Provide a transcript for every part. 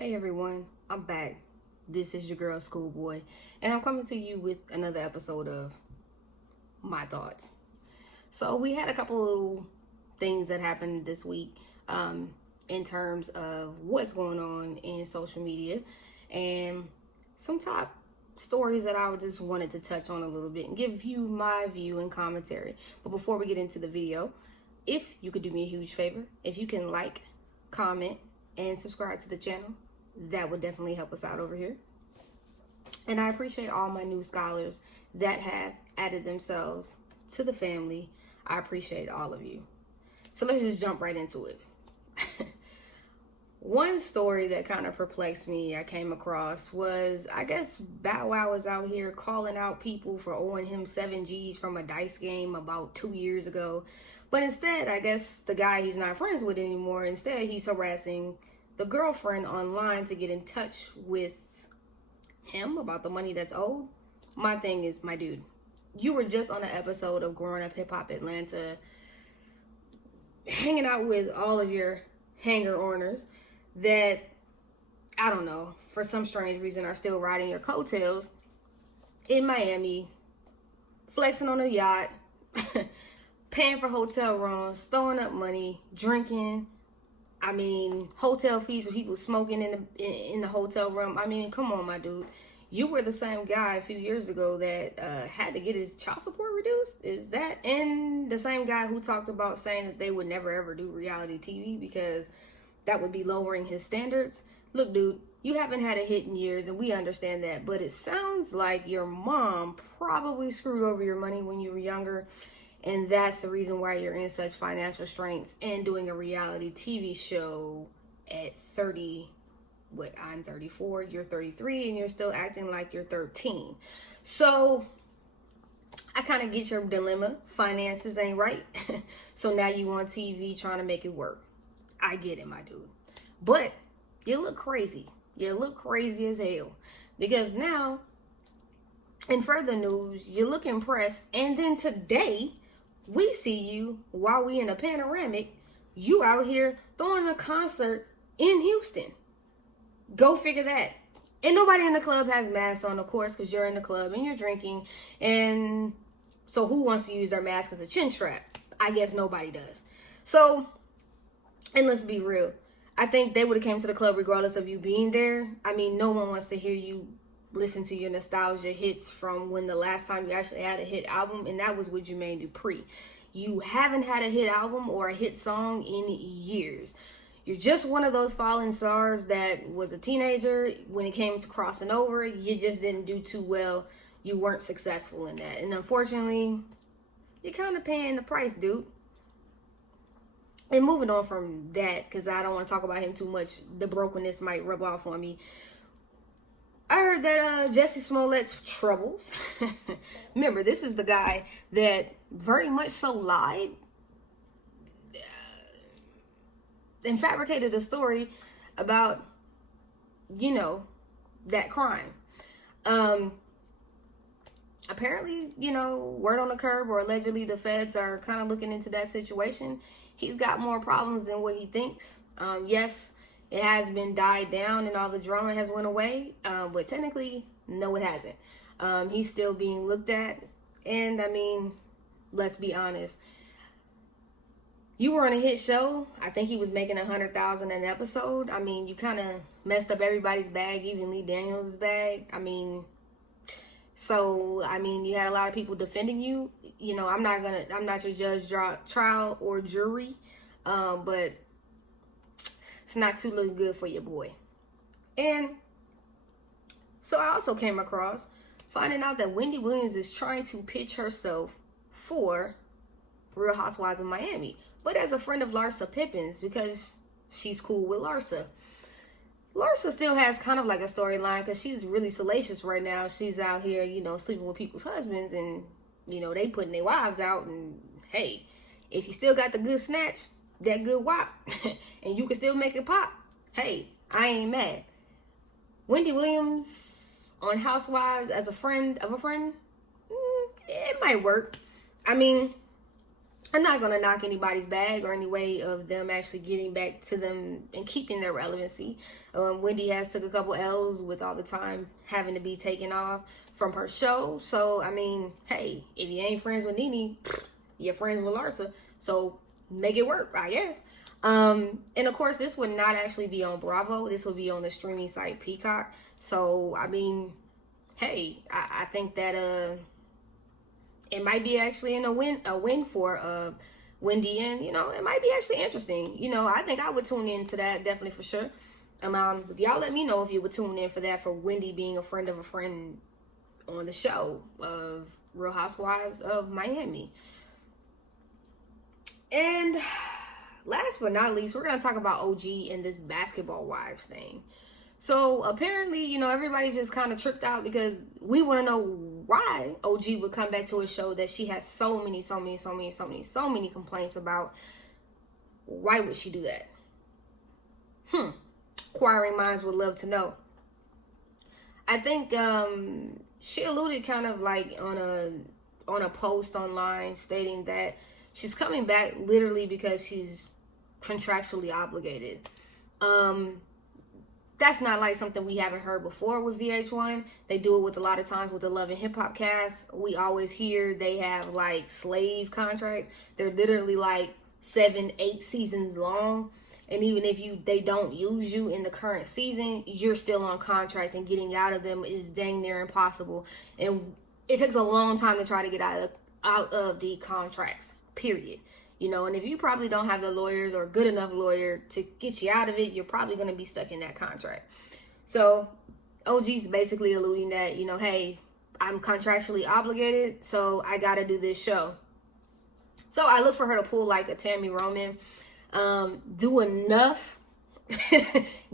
Hey everyone, I'm back. This is your girl Schoolboy, and I'm coming to you with another episode of My Thoughts. So we had a couple things that happened this week in terms of what's going on in social media and some top stories that I just wanted to touch on a little bit and give you my view and commentary. But before we get into the video, if you could do me a huge favor, if you can like, comment, and subscribe to the channel, that would definitely help us out over here. And I appreciate all my new scholars that have added themselves to the family. I appreciate all of you. So let's just jump right into it. One story that kind of perplexed me I came across was, I guess Bow Wow was out here calling out people for owing him 7 G's from a dice game about 2 years ago. But instead, I guess the guy he's not friends with anymore, instead he's harassing the girlfriend online to get in touch with him about the money that's owed. My thing is, my dude, you were just on an episode of Growing Up Hip Hop Atlanta, hanging out with all of your hanger-oners that, I don't know, for some strange reason are still riding your coattails in Miami, flexing on a yacht, paying for hotel rooms, throwing up money, drinking. I mean, hotel fees for people smoking in the hotel room. I mean, come on, my dude. You were the same guy a few years ago that had to get his child support reduced. Is that? And the same guy who talked about saying that they would never ever do reality TV because that would be lowering his standards. Look, dude, you haven't had a hit in years, and we understand that. But it sounds like your mom probably screwed over your money when you were younger. And that's the reason why you're in such financial straits and doing a reality TV show at 30. What, I'm 34, you're 33, and you're still acting like you're 13. So I kind of get your dilemma. Finances ain't right. So now you on TV trying to make it work. I get it, my dude. But you look crazy. You look crazy as hell. Because now, in further news, you look impressed. And then today, we see you while we in a panoramic. You out here throwing a concert in Houston. Go figure that. And nobody in the club has masks on, of course, because you're in the club and you're drinking. And so who wants to use their mask as a chin strap? I guess nobody does. So, and let's be real. I think they would have came to the club regardless of you being there. I mean, no one wants to hear you listen to your nostalgia hits from when the last time you actually had a hit album, and that was with Jermaine Dupri. You haven't had a hit album or a hit song in years. You're just one of those fallen stars that was a teenager. When it came to crossing over, you just didn't do too well. You weren't successful in that. And unfortunately, you're kind of paying the price, dude. And moving on from that, because I don't want to talk about him too much. The brokenness might rub off on me. I heard that Jussie Smollett's troubles. Remember, this is the guy that very much so lied and fabricated a story about, you know, that crime. Apparently, you know, word on the curb, or allegedly the feds are kind of looking into that situation. He's got more problems than what he thinks. Yes, it has been died down and all the drama has went away. But technically, no, it hasn't. He's still being looked at. And I mean, let's be honest. You were on a hit show. I think he was making $100,000 an episode. I mean, you kind of messed up everybody's bag, even Lee Daniels' bag. I mean, so, I mean, you had a lot of people defending you. You know, I'm not your judge, trial, or jury. But it's not too looking good for your boy. And so I also came across finding out that Wendy Williams is trying to pitch herself for Real Housewives of Miami, but as a friend of Larsa Pippin's, because she's cool with Larsa. Larsa still has kind of like a storyline because she's really salacious right now. She's out here, you know, sleeping with people's husbands, and, you know, they putting their wives out. And hey, if you still got the good snatch, that good wop, and you can still make it pop, hey, I ain't mad. Wendy Williams on Housewives as a friend of a friend, it might work. I mean, I'm not going to knock anybody's bag or any way of them actually getting back to them and keeping their relevancy. Wendy has took a couple L's with all the time having to be taken off from her show. So, I mean, hey, if you ain't friends with Nene, you're friends with Larsa. So, make it work, I guess. And of course, this would not actually be on Bravo. This would be on the streaming site Peacock. So, I mean, hey, I think that it might be actually a win for Wendy, and you know, it might be actually interesting. You know, I think I would tune in to that, definitely, for sure. Y'all let me know if you would tune in for that, for Wendy being a friend of a friend on the show of Real Housewives of Miami. And last but not least, we're going to talk about OG and this Basketball Wives thing. So apparently, you know, everybody's just kind of tripped out because we want to know why OG would come back to a show that she has so many complaints about. Why would she do that? Inquiring minds would love to know. I think she alluded kind of like on a post online stating that she's coming back literally because she's contractually obligated. That's not like something we haven't heard before with VH1. They do it with a lot of times with the Love and Hip Hop cast. We always hear they have like slave contracts. They're literally like 7-8 seasons long. And even if they don't use you in the current season, you're still on contract, and getting out of them is dang near impossible. And it takes a long time to try to get out of the contracts, period. You know, and if you probably don't have the lawyers or good enough lawyer to get you out of it, you're probably going to be stuck in that contract. So OG's basically alluding that, you know, hey, I'm contractually obligated, so I got to do this show. So I look for her to pull like a Tammy Roman, do enough,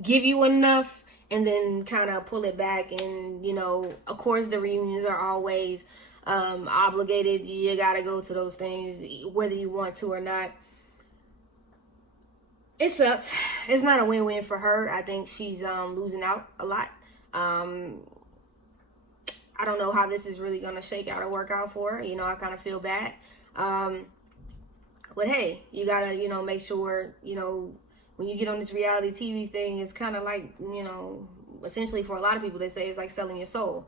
give you enough, and then kind of pull it back. And, you know, of course the reunions are always obligated. You gotta go to those things whether you want to or not. It sucks. It's not a win-win for her. I think she's losing out a lot. I don't know how this is really gonna shake out or work out for her. You know, I kind of feel bad. But hey, you gotta, you know, make sure, you know, when you get on this reality TV thing, it's kind of like, you know, essentially for a lot of people, they say it's like selling your soul.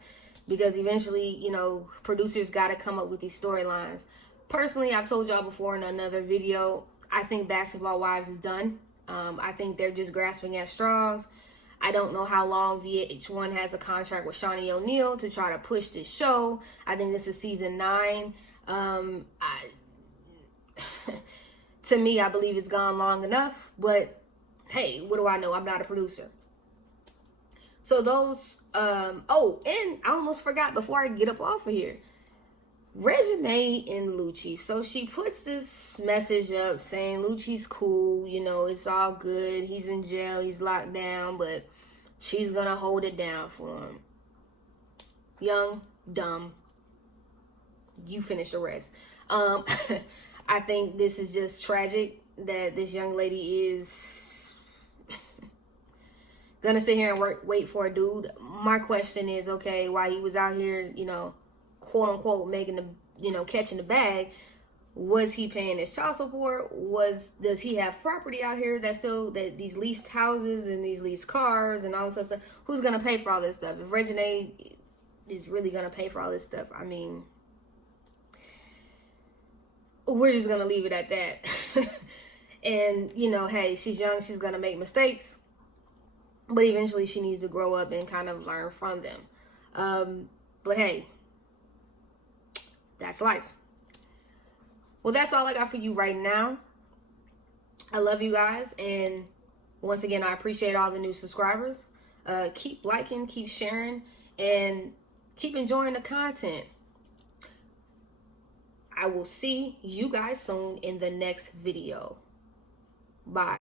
Because eventually, you know, producers got to come up with these storylines. Personally, I've told y'all before in another video, I think Basketball Wives is done. I think they're just grasping at straws. I don't know how long VH1 has a contract with Shawnee O'Neal to try to push this show. I think this is season 9. To me, I believe it's gone long enough. But, hey, what do I know? I'm not a producer. So those, oh, and I almost forgot before I get up off of here. REGINAE and LUCCI. So she puts this message up saying Lucci's cool, you know, it's all good. He's in jail, he's locked down, but she's going to hold it down for him. Young, dumb, you finish the rest. I think this is just tragic that this young lady is gonna sit here and wait for a dude. My question is, okay, while he was out here, you know, quote unquote making the, you know, catching the bag, was he paying his child support? Does he have property out here that these leased houses and these leased cars and all this stuff? Who's gonna pay for all this stuff? If REGINAE is really gonna pay for all this stuff, I mean, we're just gonna leave it at that. And, you know, hey, she's young, she's gonna make mistakes. But eventually she needs to grow up and kind of learn from them. But hey, that's life. Well, that's all I got for you right now. I love you guys. And once again, I appreciate all the new subscribers. Keep liking, keep sharing, and keep enjoying the content. I will see you guys soon in the next video. Bye.